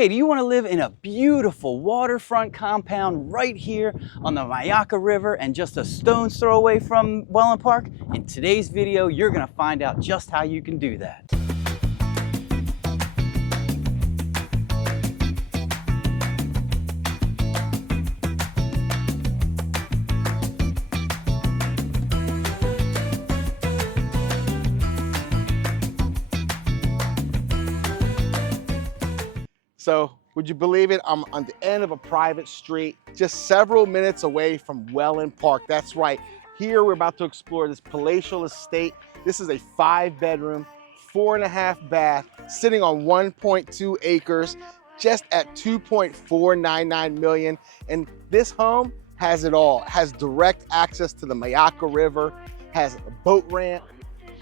Hey, do you want to live in a beautiful waterfront compound right here on the Myakka River and just a stone's throw away from Wellen Park? In today's video, you're going to find out just how you can do that. So would you believe it? I'm on the end of a private street, just several minutes away from Wellen Park. That's right. Here we're about to explore this palatial estate. This is a 5-bedroom, 4.5 bath, sitting on 1.2 acres, just at 2.499 million. And this home has it all. It has direct access to the Myakka River, has a boat ramp,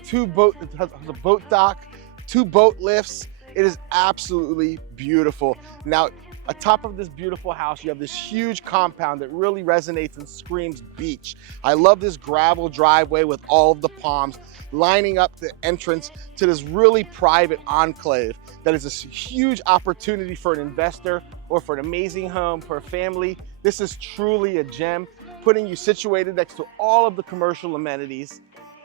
it has a boat dock, 2 boat lifts. It is absolutely beautiful. Now, atop of this beautiful house, you have this huge compound that really resonates and screams beach. I love this gravel driveway with all of the palms lining up the entrance to this really private enclave that is a huge opportunity for an investor or for an amazing home for a family. This is truly a gem, putting you situated next to all of the commercial amenities,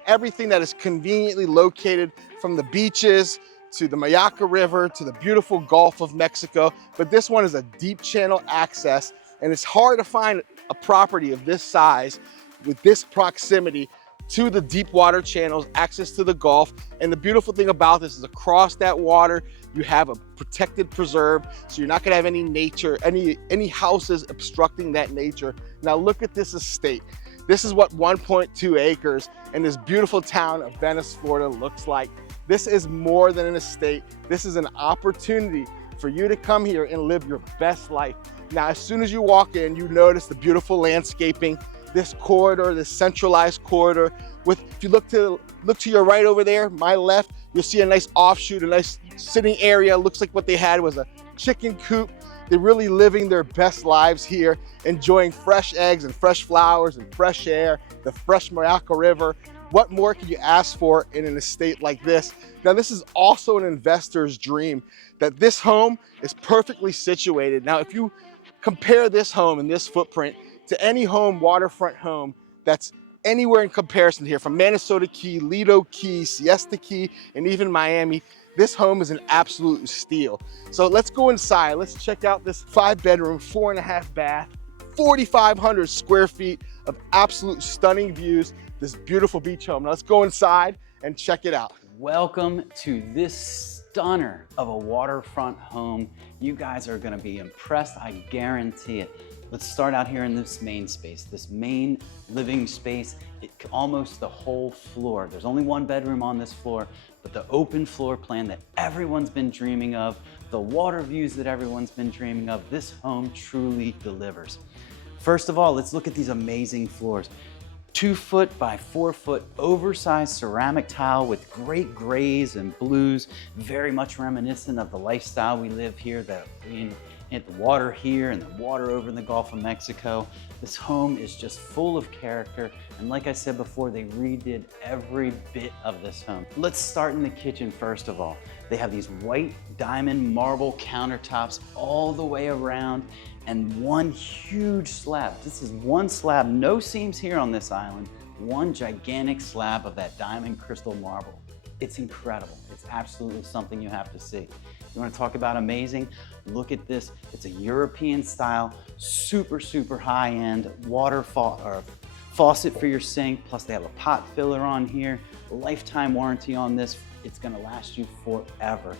everything that is conveniently located from the beaches to the Myakka River, to the beautiful Gulf of Mexico. But this one is a deep channel access, and it's hard to find a property of this size with this proximity to the deep water channels, access to the Gulf. And the beautiful thing about this is across that water, you have a protected preserve, so you're not gonna have any nature, any houses obstructing that nature. Now look at this estate. This is what 1.2 acres in this beautiful town of Venice, Florida looks like. This is more than an estate. This is an opportunity for you to come here and live your best life. Now, as soon as you walk in, you notice the beautiful landscaping, this corridor, this centralized corridor. If you look to your right over there, my left, you'll see a nice offshoot, a nice sitting area. Looks like what they had was a chicken coop. They're really living their best lives here, enjoying fresh eggs and fresh flowers and fresh air, the fresh Myakka River. What more can you ask for in an estate like this? Now, this is also an investor's dream, that this home is perfectly situated. Now, if you compare this home and this footprint to any home, waterfront home, that's anywhere in comparison here, from Minnesota Key, Lido Key, Siesta Key, and even Miami, this home is an absolute steal. So let's go inside. Let's check out this 5-bedroom, 4.5 bath, 4,500 square feet of absolute stunning views, this beautiful beach home. Now let's go inside and check it out. Welcome to this stunner of a waterfront home. You guys are gonna be impressed, I guarantee it. Let's start out here in this main space, this main living space. Almost the whole floor. There's only 1 bedroom on this floor, but the open floor plan that everyone's been dreaming of, the water views that everyone's been dreaming of, this home truly delivers. First of all, let's look at these amazing floors. 2-foot by 4-foot oversized ceramic tile with great grays and blues, very much reminiscent of the lifestyle we live here, the water here and the water over in the Gulf of Mexico. This home is just full of character, and like I said before, they redid every bit of this home. Let's start in the kitchen first of all. They have these white diamond marble countertops all the way around, and one huge slab. This is one slab, no seams here on this island, one gigantic slab of that diamond crystal marble. It's incredible. It's absolutely something you have to see. You want to talk about amazing? Look at this. It's a European style, super, super high-end faucet for your sink. Plus they have a pot filler on here, lifetime warranty on this. It's gonna last you forever.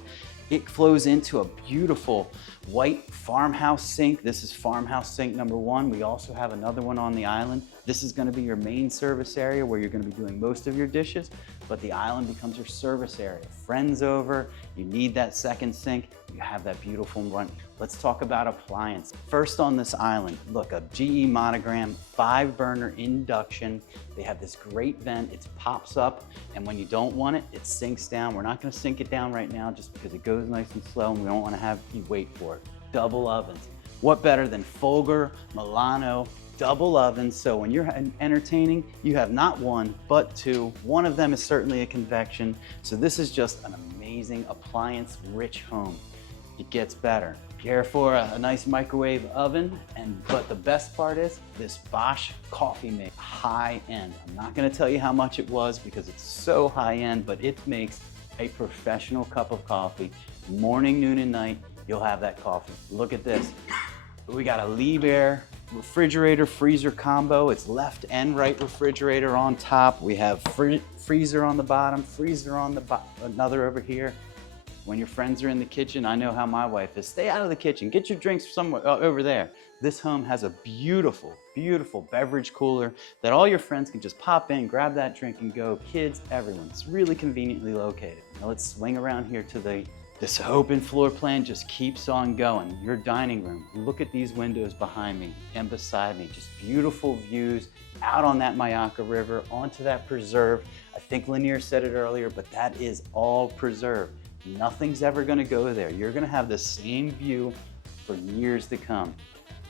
It flows into a beautiful white farmhouse sink. This is farmhouse sink number 1. We also have another one on the island. This is gonna be your main service area where you're gonna be doing most of your dishes, but the island becomes your service area. Friends over, you need that second sink, you have that beautiful one. Let's talk about appliance. First on this island, look, a GE monogram, 5-burner induction. They have this great vent, it pops up, and when you don't want it, it sinks down. We're not gonna sink it down right now just because it goes nice and slow and we don't wanna have you wait for it. Double ovens. What better than Folger, Milano, double ovens? So when you're entertaining, you have not 1, but 2. One of them is certainly a convection. So this is just an amazing appliance-rich home. It gets better. Care for a nice microwave oven, but the best part is this Bosch coffee maker, high end. I'm not gonna tell you how much it was because it's so high end, but it makes a professional cup of coffee. Morning, noon, and night, you'll have that coffee. Look at this. We got a Liebherr refrigerator freezer combo. It's left and right refrigerator on top. We have freezer on the bottom, freezer on the another over here. When your friends are in the kitchen, I know how my wife is. Stay out of the kitchen, get your drinks somewhere over there. This home has a beautiful, beautiful beverage cooler that all your friends can just pop in, grab that drink and go. Kids, everyone. It's really conveniently located. Now let's swing around here to this open floor plan just keeps on going. Your dining room, look at these windows behind me and beside me. Just beautiful views out on that Myakka River, onto that preserve. I think Lanir said it earlier, but that is all preserve. Nothing's ever gonna go there. You're gonna have the same view for years to come.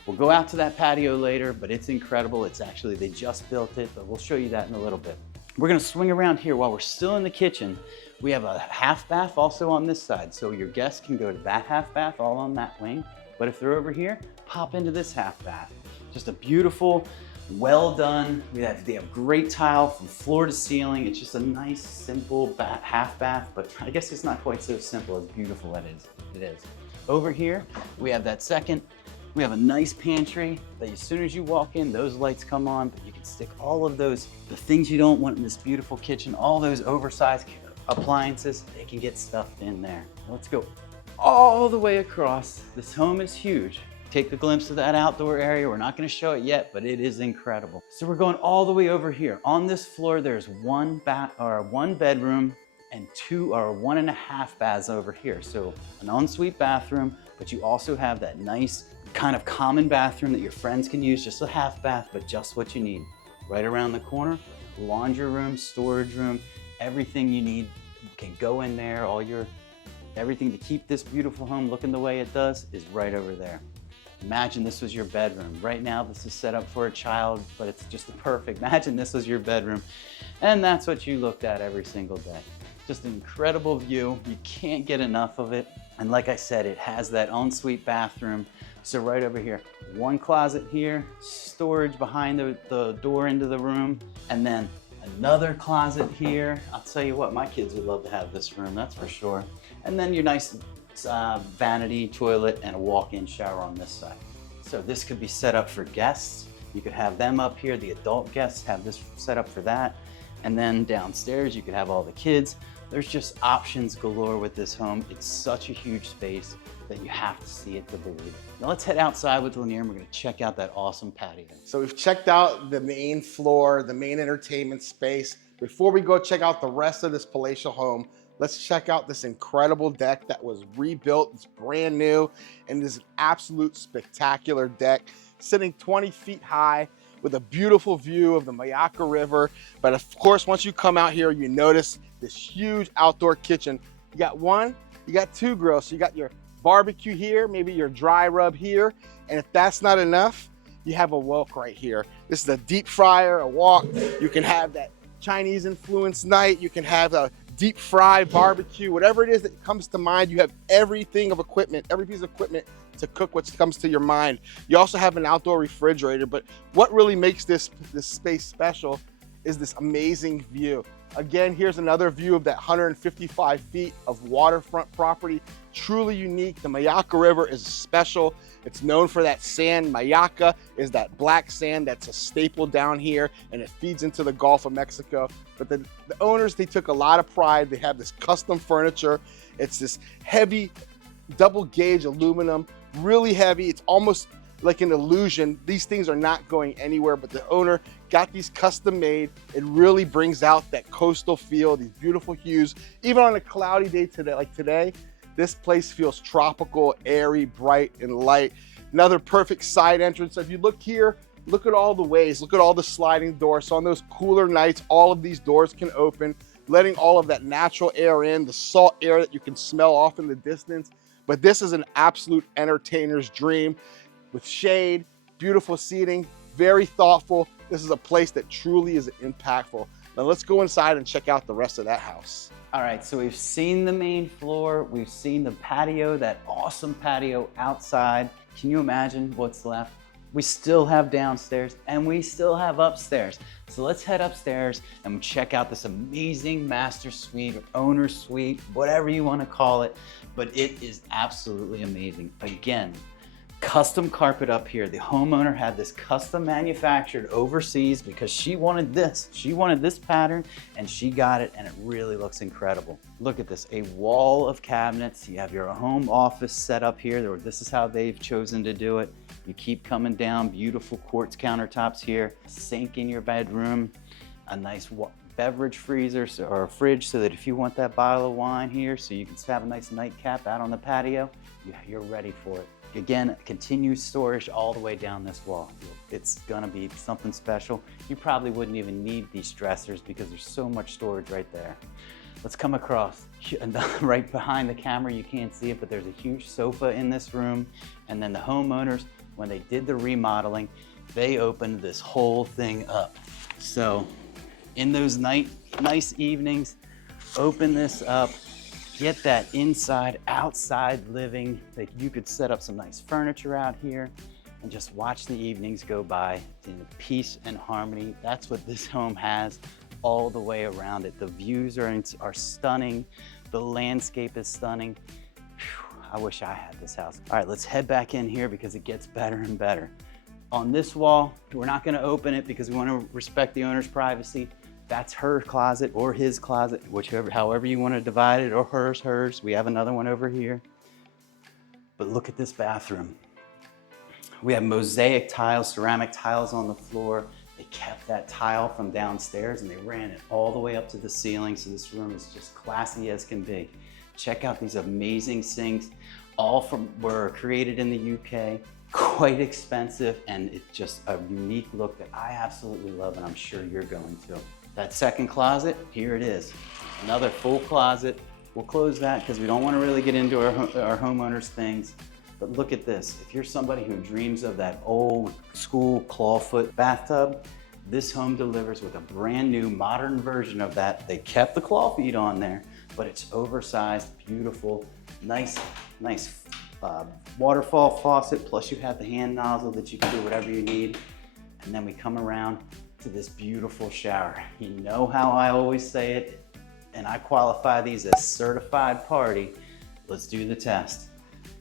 We'll go out to that patio later, but it's incredible. It's actually, they just built it, but we'll show you that in a little bit. We're gonna swing around here while we're still in the kitchen. We have a half bath also on this side, so your guests can go to that half bath all on that wing. But if they're over here, pop into this half bath. Just a beautiful, well done. They have great tile from floor to ceiling. It's just a nice, simple half bath, but I guess it's not quite so simple as beautiful it is. Over here, we have that second. We have a nice pantry that as soon as you walk in, those lights come on, but you can stick all of the things you don't want in this beautiful kitchen, all those oversized appliances, they can get stuffed in there. Let's go all the way across. This home is huge. Take a glimpse of that outdoor area. We're not gonna show it yet, but it is incredible. So we're going all the way over here. On this floor, there's one bedroom and 1.5 baths over here. So an ensuite bathroom, but you also have that nice kind of common bathroom that your friends can use, just a half bath, but just what you need. Right around the corner, laundry room, storage room, everything you need can go in there. Everything to keep this beautiful home looking the way it does is right over there. Imagine this was your bedroom. Right now, this is set up for a child, but it's just perfect. Imagine this was your bedroom, and that's what you looked at every single day. Just an incredible view. You can't get enough of it. And like I said, it has that ensuite bathroom. So right over here, one closet here, storage behind the door into the room, and then another closet here. I'll tell you what, my kids would love to have this room, that's for sure. And then your nice vanity toilet and a walk-in shower on this side. So this could be set up for guests. You could have them up here, the adult guests have this set up for that. And then downstairs, you could have all the kids. There's just options galore with this home. It's such a huge space that you have to see it to believe it. Now let's head outside with Lanir and we're gonna check out that awesome patio. So we've checked out the main floor, the main entertainment space. Before we go check out the rest of this palatial home, let's check out this incredible deck that was rebuilt. It's brand new, and it is an absolute spectacular deck, sitting 20 feet high with a beautiful view of the Myakka River. But of course, once you come out here, you notice this huge outdoor kitchen. You got two grills. So you got your barbecue here, maybe your dry rub here. And if that's not enough, you have a wok right here. This is a deep fryer, a wok. You can have that Chinese influenced night. You can have a deep fry barbecue, whatever it is that comes to mind. You have everything of equipment, every piece of equipment to cook what comes to your mind. You also have an outdoor refrigerator, but what really makes this space special is this amazing view. Again, here's another view of that 155 feet of waterfront property. Truly unique. The Myakka River is special. It's known for that sand. Myakka is that black sand that's a staple down here, and it feeds into the Gulf of Mexico. But the owners, they took a lot of pride. They have this custom furniture. It's this heavy double gauge aluminum, really heavy. It's almost like an illusion. These things are not going anywhere, but the owner got these custom made. It really brings out that coastal feel, these beautiful hues. Even on a cloudy day today, like today, this place feels tropical, airy, bright, and light. Another perfect side entrance. So if you look here, look at all the ways, look at all the sliding doors. So on those cooler nights, all of these doors can open, letting all of that natural air in, the salt air that you can smell off in the distance. But this is an absolute entertainer's dream with shade, beautiful seating, very thoughtful. This is a place that truly is impactful. Now let's go inside and check out the rest of that house. All right, so we've seen the main floor, we've seen the patio, that awesome patio outside. Can you imagine what's left? We still have downstairs and we still have upstairs. So let's head upstairs and check out this amazing master suite, or owner suite, whatever you want to call it, but it is absolutely amazing. Again, custom carpet up here. The homeowner had this custom manufactured overseas because she wanted this. She wanted this pattern and she got it, and it really looks incredible. Look at this, a wall of cabinets. You have your home office set up here. This is how they've chosen to do it. You keep coming down, beautiful quartz countertops here, sink in your bedroom, a nice beverage freezer or a fridge so that if you want that bottle of wine here, so you can have a nice nightcap out on the patio, you're ready for it. Again, continuous storage all the way down this wall. It's gonna be something special. You probably wouldn't even need these dressers because there's so much storage right there. Let's come across, right behind the camera, you can't see it, but there's a huge sofa in this room. And then the homeowners, when they did the remodeling, they opened this whole thing up. So in those nice evenings, open this up, get that inside, outside living, that you could set up some nice furniture out here and just watch the evenings go by in peace and harmony. That's what this home has all the way around it. The views are stunning. The landscape is stunning. Whew, I wish I had this house. All right, let's head back in here because it gets better and better. On this wall, we're not gonna open it because we wanna respect the owner's privacy. That's her closet or his closet, however you want to divide it, or hers. We have another one over here. But look at this bathroom. We have mosaic tiles, ceramic tiles on the floor. They kept that tile from downstairs and they ran it all the way up to the ceiling. So this room is just classy as can be. Check out these amazing sinks, were created in the UK. Quite expensive, and it's just a unique look that I absolutely love, and I'm sure you're going to. That second closet, here it is. Another full closet. We'll close that because we don't want to really get into our homeowners' things. But look at this. If you're somebody who dreams of that old school clawfoot bathtub, this home delivers with a brand new modern version of that. They kept the claw feet on there, but it's oversized, beautiful, nice waterfall faucet. Plus you have the hand nozzle that you can do whatever you need. And then we come around to this beautiful shower. You know how I always say it, and I qualify these as certified party. Let's do the test.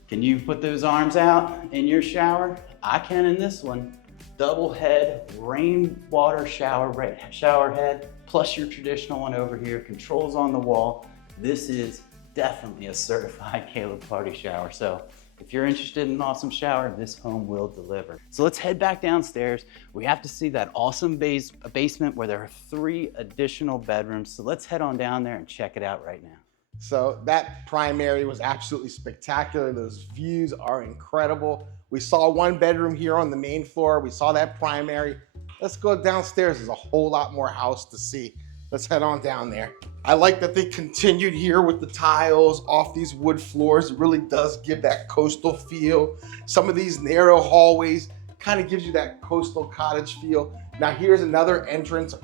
Can you put those arms out in your shower? I can in this one. Double head, rainwater shower head, plus your traditional one over here, controls on the wall. This is definitely a certified Caleb party shower. So if you're interested in an awesome shower, this home will deliver. So let's head back downstairs. We have to see that awesome basement where there are 3 additional bedrooms. So let's head on down there and check it out right now. So that primary was absolutely spectacular. Those views are incredible. We saw 1 bedroom here on the main floor. We saw that primary. Let's go downstairs. There's a whole lot more house to see. Let's head on down there. I like that they continued here with the tiles off these wood floors. It really does give that coastal feel. Some of these narrow hallways kind of gives you that coastal cottage feel. Now here's another entrance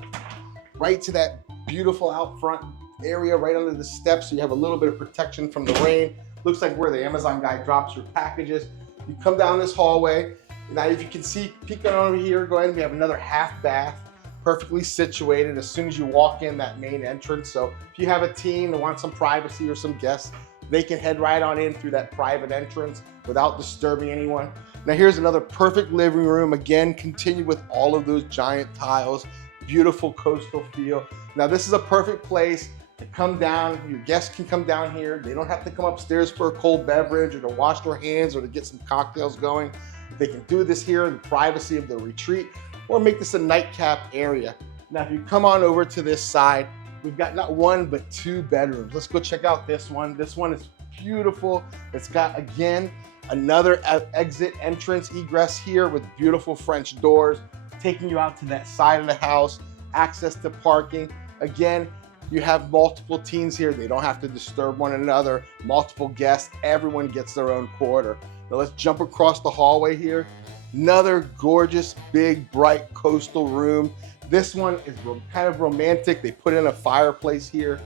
right to that beautiful out front area right under the steps. So you have a little bit of protection from the rain. Looks like where the Amazon guy drops your packages. You come down this hallway. Now if you can see, peeking over here, go ahead, we have another half bath. Perfectly situated as soon as you walk in that main entrance. So if you have a team that wants some privacy or some guests, they can head right on in through that private entrance without disturbing anyone. Now here's another perfect living room. Again, continue with all of those giant tiles, beautiful coastal feel. Now this is a perfect place to come down. Your guests can come down here. They don't have to come upstairs for a cold beverage or to wash their hands or to get some cocktails going. They can do this here in the privacy of the retreat, or make this a nightcap area. Now, if you come on over to this side, we've got not 1, but 2 bedrooms. Let's go check out this one. This one is beautiful. It's got, again, another exit entrance egress here with beautiful French doors, taking you out to that side of the house, access to parking. Again, you have multiple teens here. They don't have to disturb one another, multiple guests. Everyone gets their own quarter. Now let's jump across the hallway here. Another gorgeous, big, bright coastal room. This one is kind of romantic. They put in a fireplace here.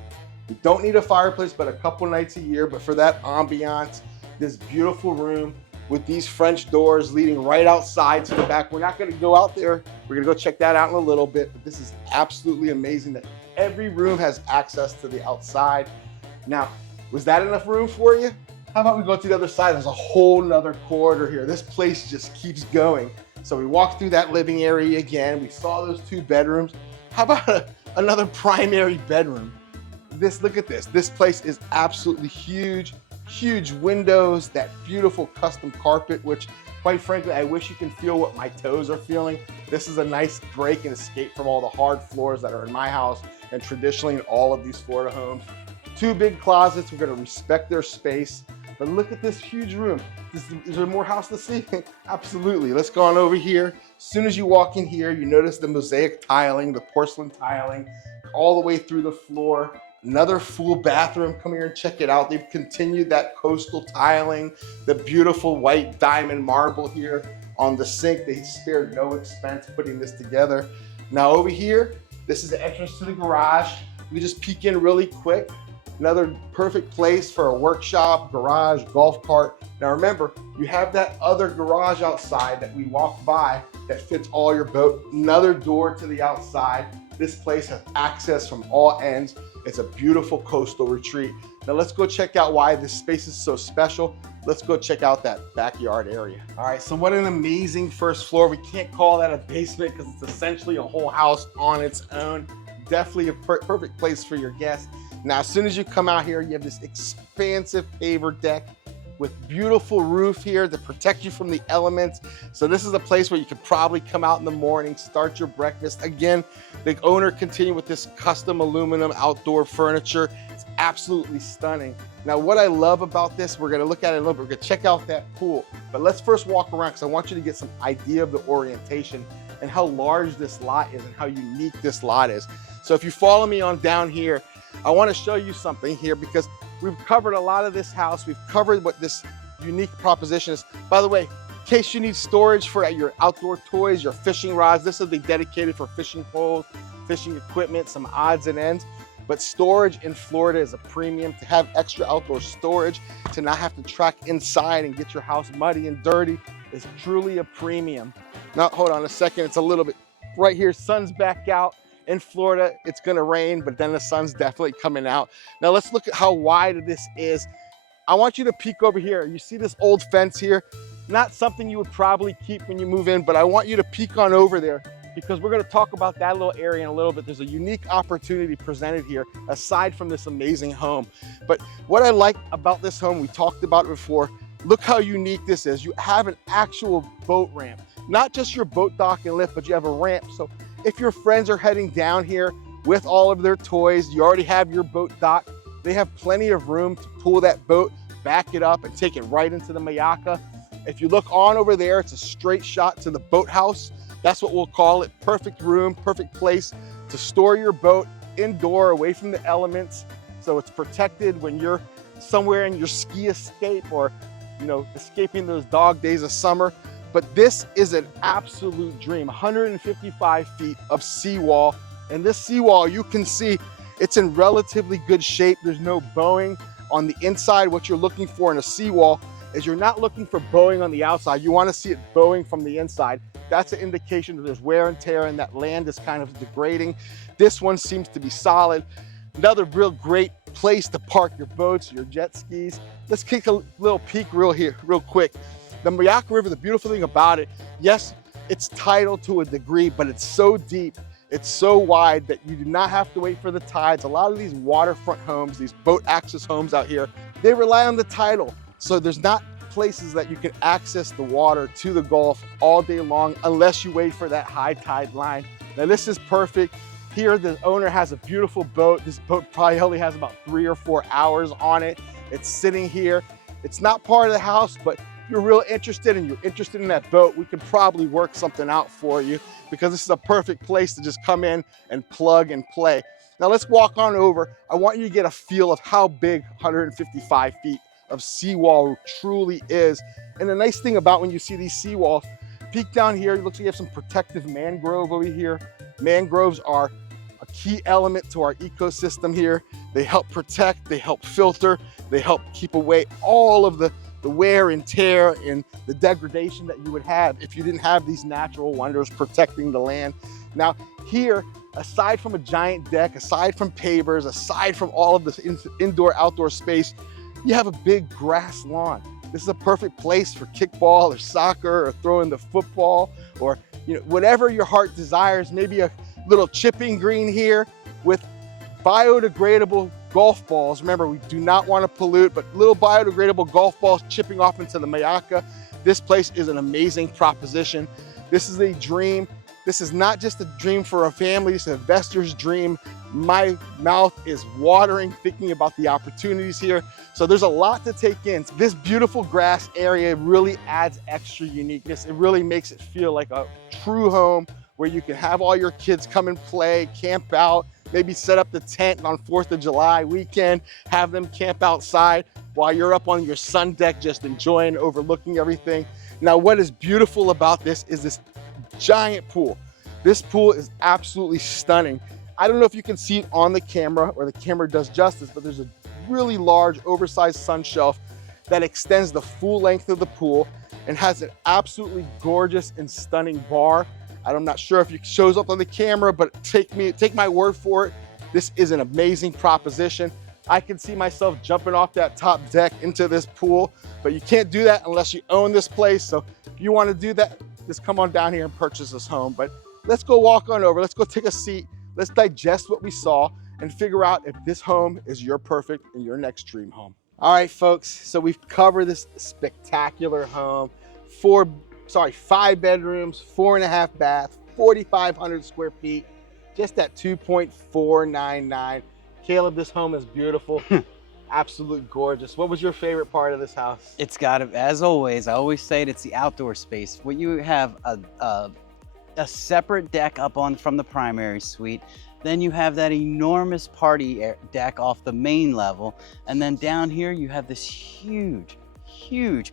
You don't need a fireplace but a couple nights a year, but for that ambiance, this beautiful room with these French doors leading right outside to the back. We're not gonna go out there. We're gonna go check that out in a little bit, but this is absolutely amazing that every room has access to the outside. Now, was that enough room for you? How about we go to the other side? There's a whole nother corridor here. This place just keeps going. So we walked through that living area again. We saw those 2 bedrooms. How about another primary bedroom? Look at this. This place is absolutely huge. Huge windows, that beautiful custom carpet, which quite frankly, I wish you can feel what my toes are feeling. This is a nice break and escape from all the hard floors that are in my house and traditionally in all of these Florida homes. 2 big closets. We're gonna respect their space. But look at this huge room. Is there more house to see? Absolutely. Let's go on over here. As soon as you walk in here, you notice the mosaic tiling, the porcelain tiling, all the way through the floor. Another full bathroom. Come here and check it out. They've continued that coastal tiling, the beautiful white diamond marble here on the sink. They spared no expense putting this together. Now over here, this is the entrance to the garage. We just peek in really quick. Another perfect place for a workshop, garage, golf cart. Now remember, you have that other garage outside that we walked by that fits all your boat. Another door to the outside. This place has access from all ends. It's a beautiful coastal retreat. Now let's go check out why this space is so special. Let's go check out that backyard area. All right, so what an amazing first floor. We can't call that a basement because it's essentially a whole house on its own. Definitely a perfect place for your guests. Now, as soon as you come out here, you have this expansive paver deck with beautiful roof here to protect you from the elements. So this is a place where you could probably come out in the morning, start your breakfast. Again, the owner continued with this custom aluminum outdoor furniture. It's absolutely stunning. Now, what I love about this, we're gonna look at it a little bit. We're gonna check out that pool, but let's first walk around because I want you to get some idea of the orientation and how large this lot is and how unique this lot is. So if you follow me on down here, I want to show you something here because we've covered a lot of this house. We've covered what this unique proposition is. By the way, in case you need storage for your outdoor toys, your fishing rods, this will be dedicated for fishing poles, fishing equipment, some odds and ends. But storage in Florida is a premium. To have extra outdoor storage, to not have to track inside and get your house muddy and dirty is truly a premium. Now, hold on a second. It's a little bit right here. Sun's back out. In Florida, it's gonna rain, but then the sun's definitely coming out. Now let's look at how wide this is. I want you to peek over here. You see this old fence here? Not something you would probably keep when you move in, but I want you to peek on over there because we're gonna talk about that little area in a little bit. There's a unique opportunity presented here aside from this amazing home. But what I like about this home, we talked about it before, look how unique this is. You have an actual boat ramp, not just your boat dock and lift, but you have a ramp. So if your friends are heading down here with all of their toys, you already have your boat dock, they have plenty of room to pull that boat, back it up and take it right into the Myakka. If you look on over there, it's a straight shot to the boathouse. That's what we'll call it. Perfect room, perfect place to store your boat indoor, away from the elements. So it's protected when you're somewhere in your ski escape or, escaping those dog days of summer. But this is an absolute dream, 155 feet of seawall. And this seawall, you can see it's in relatively good shape. There's no bowing on the inside. What you're looking for in a seawall is you're not looking for bowing on the outside. You want to see it bowing from the inside. That's an indication that there's wear and tear and that land is kind of degrading. This one seems to be solid. Another real great place to park your boats, your jet skis. Let's take a little peek real quick. The Myakka River, the beautiful thing about it, yes, it's tidal to a degree, but it's so deep, it's so wide that you do not have to wait for the tides. A lot of these waterfront homes, these boat access homes out here, they rely on the tidal. So there's not places that you can access the water to the Gulf all day long unless you wait for that high tide line. Now this is perfect. Here, the owner has a beautiful boat. This boat probably only has about 3 or 4 hours on it. It's sitting here. It's not part of the house, but if you're real interested and you're interested in that boat, we can probably work something out for you because this is a perfect place to just come in and plug and play. Now let's walk on over. I want you to get a feel of how big 155 feet of seawall truly is. And the nice thing about when you see these seawalls, peek down here, it looks like you have some protective mangrove over here. Mangroves are a key element to our ecosystem here. They help protect, they help filter, they help keep away all of the wear and tear and the degradation that you would have if you didn't have these natural wonders protecting the land. Now here, aside from a giant deck, aside from pavers, aside from all of this indoor outdoor space, you have a big grass lawn. This is a perfect place for kickball or soccer or throwing the football, or whatever your heart desires. Maybe a little chipping green here with biodegradable golf balls. Remember, we do not want to pollute, but little biodegradable golf balls chipping off into the Myakka. This place is an amazing proposition. This is a dream. This is not just a dream for a family, it's an investor's dream. My mouth is watering thinking about the opportunities here. So there's a lot to take in. This beautiful grass area really adds extra uniqueness. It really makes it feel like a true home where you can have all your kids come and play, camp out, maybe set up the tent on 4th of July weekend, have them camp outside while you're up on your sun deck just enjoying, overlooking everything. Now, what is beautiful about this is this giant pool. This pool is absolutely stunning. I don't know if you can see it on the camera or the camera does justice, but there's a really large oversized sun shelf that extends the full length of the pool and has an absolutely gorgeous and stunning bar. I'm not sure if it shows up on the camera, but take my word for it. This is an amazing proposition. I can see myself jumping off that top deck into this pool, but you can't do that unless you own this place. So if you want to do that, just come on down here and purchase this home. But let's go walk on over. Let's go take a seat. Let's digest what we saw and figure out if this home is your perfect and your next dream home. All right, folks. So we've covered this spectacular home. 5 bedrooms, 4.5 baths, 4,500 square feet, just at 2.499. Caleb, this home is beautiful. Absolutely gorgeous. What was your favorite part of this house? It's got, as always, I always say it's the outdoor space. When you have a separate deck up on from the primary suite, then you have that enormous party deck off the main level, and then down here you have this huge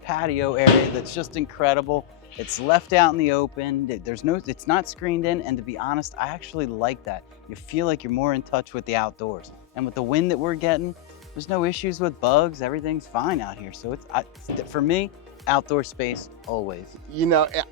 patio area that's just incredible. It's left out in the open. It's not screened in, and to be honest, I actually like that. You feel like you're more in touch with the outdoors, and with the wind that we're getting, there's no issues with bugs. Everything's fine out here. So for me, outdoor space always.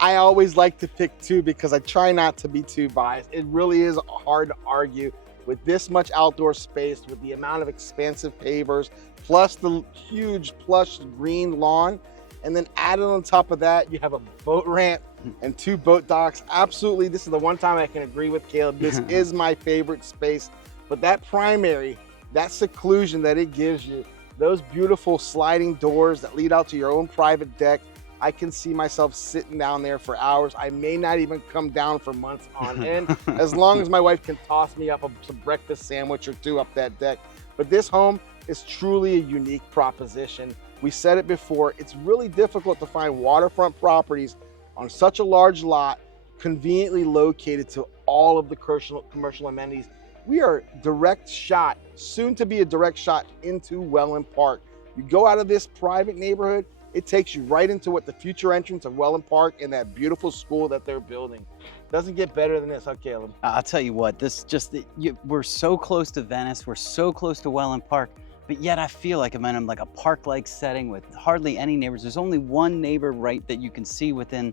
I always like to pick two because I try not to be too biased. It really is hard to argue with this much outdoor space, with the amount of expansive pavers, plus the huge plush green lawn. And then added on top of that, you have a boat ramp and 2 boat docks. Absolutely, this is the one time I can agree with Caleb. This is my favorite space. But that primary, that seclusion that it gives you, those beautiful sliding doors that lead out to your own private deck, I can see myself sitting down there for hours. I may not even come down for months on end, as long as my wife can toss me up some breakfast sandwich or 2 up that deck. But this home is truly a unique proposition. We said it before, it's really difficult to find waterfront properties on such a large lot, conveniently located to all of the commercial amenities. We are direct shot, soon to be a direct shot into Wellen Park. You go out of this private neighborhood, it takes you right into what the future entrance of Wellen Park and that beautiful school that they're building. Doesn't get better than this, huh, Caleb? I'll tell you what, we're so close to Venice, we're so close to Wellen Park, but yet I feel like I'm in like a park-like setting with hardly any neighbors. There's only one neighbor that you can see within,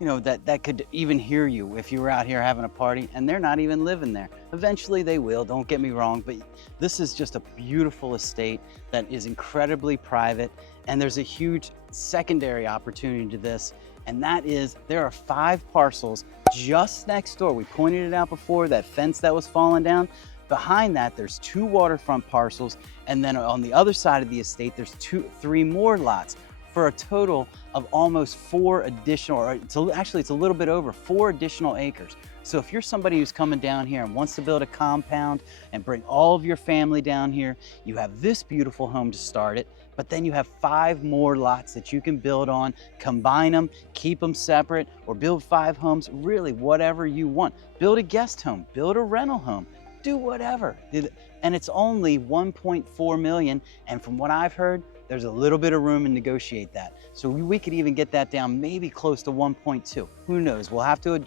that could even hear you if you were out here having a party, and they're not even living there. Eventually they will, don't get me wrong, but this is just a beautiful estate that is incredibly private, and there's a huge secondary opportunity to this, and that is there are 5 parcels just next door. We pointed it out before, that fence that was falling down. Behind that, there's 2 waterfront parcels, and then on the other side of the estate, there's 3 more lots for a total of almost 4 additional, or it's a little bit over 4 additional acres. So if you're somebody who's coming down here and wants to build a compound and bring all of your family down here, you have this beautiful home to start it, but then you have 5 more lots that you can build on, combine them, keep them separate, or build 5 homes, really whatever you want. Build a guest home, build a rental home, do whatever. And it's only 1.4 million. And from what I've heard, there's a little bit of room to negotiate that. So we could even get that down maybe close to 1.2. Who knows? We'll have to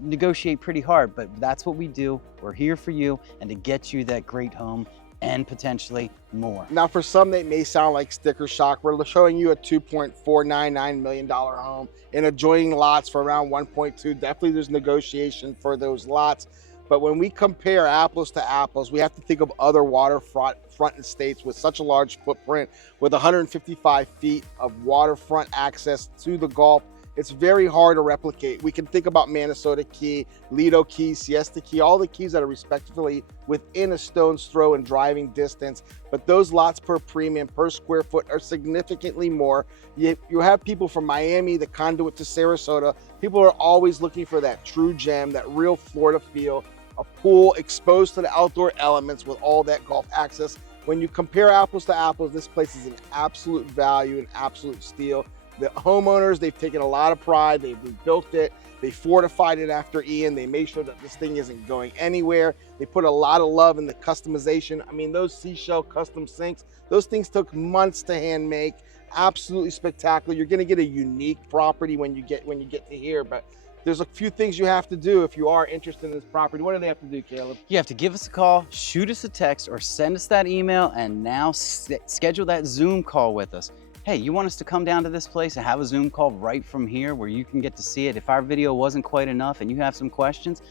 negotiate pretty hard, but that's what we do. We're here for you and to get you that great home and potentially more. Now, for some, they may sound like sticker shock. We're showing you a $2.499 million home in adjoining lots for around 1.2. Definitely there's negotiation for those lots. But when we compare apples to apples, we have to think of other waterfront estates with such a large footprint, with 155 feet of waterfront access to the Gulf. It's very hard to replicate. We can think about Minnesota Key, Lido Key, Siesta Key, all the keys that are respectively within a stone's throw in driving distance. But those lots per premium, per square foot, are significantly more. You have people from Miami, the conduit to Sarasota. People are always looking for that true gem, that real Florida feel, a pool exposed to the outdoor elements with all that Gulf access. When you compare apples to apples, this place is an absolute value, an absolute steal. The homeowners, they've taken a lot of pride. They've rebuilt it. They fortified it after Ian. They made sure that this thing isn't going anywhere. They put a lot of love in the customization. I mean, those seashell custom sinks, those things took months to hand make. Absolutely spectacular. You're going to get a unique property when you get to here, but there's a few things you have to do if you are interested in this property. What do they have to do, Caleb? You have to give us a call, shoot us a text, or send us that email, and now schedule that Zoom call with us. Hey, you want us to come down to this place and have a Zoom call right from here where you can get to see it? If our video wasn't quite enough and you have some questions,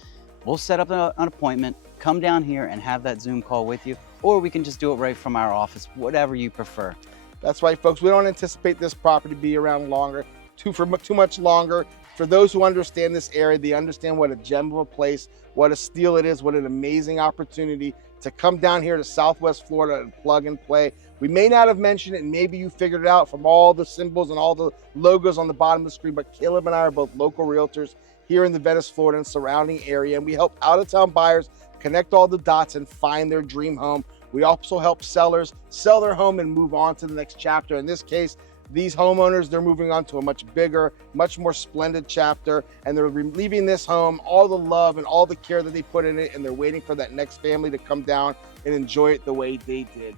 we'll set up an appointment, come down here and have that Zoom call with you, or we can just do it right from our office, whatever you prefer. That's right, folks. We don't anticipate this property to be around longer, too much longer. For those who understand this area, they understand what a gem of a place, what a steal it is, what an amazing opportunity to come down here to Southwest Florida and plug and play. We may not have mentioned it, and maybe you figured it out from all the symbols and all the logos on the bottom of the screen, but Caleb and I are both local realtors here in the Venice, Florida and surrounding area, and we help out-of-town buyers connect all the dots and find their dream home. We also help sellers sell their home and move on to the next chapter. In this case, these homeowners, they're moving on to a much bigger, much more splendid chapter, and they're leaving this home, all the love and all the care that they put in it, and they're waiting for that next family to come down and enjoy it the way they did.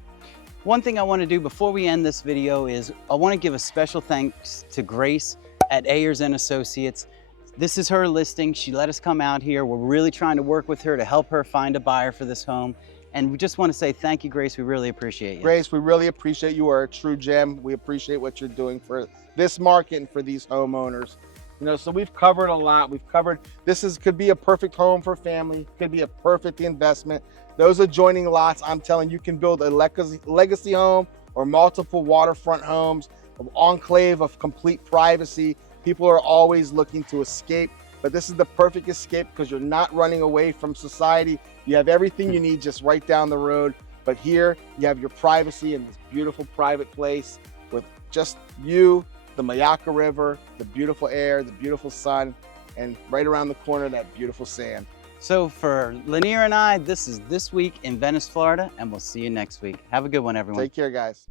One thing I want to do before we end this video is I want to give a special thanks to Grace at Ayers & Associates. This is her listing. She let us come out here. We're really trying to work with her to help her find a buyer for this home. And we just want to say thank you, Grace. We really appreciate you. Grace, we really appreciate you. You are a true gem. We appreciate what you're doing for this market and for these homeowners. You know, so we've covered a lot. We've covered, could be a perfect home for family, could be a perfect investment. Those adjoining lots, I'm telling you, can build a legacy home or multiple waterfront homes, an enclave of complete privacy. People are always looking to escape, but this is the perfect escape because you're not running away from society. You have everything you need just right down the road. But here you have your privacy in this beautiful private place with just you, the Myakka River, the beautiful air, the beautiful sun, and right around the corner, that beautiful sand. So for Lanir and I, this is This Week in Venice, Florida, and we'll see you next week. Have a good one, everyone. Take care, guys.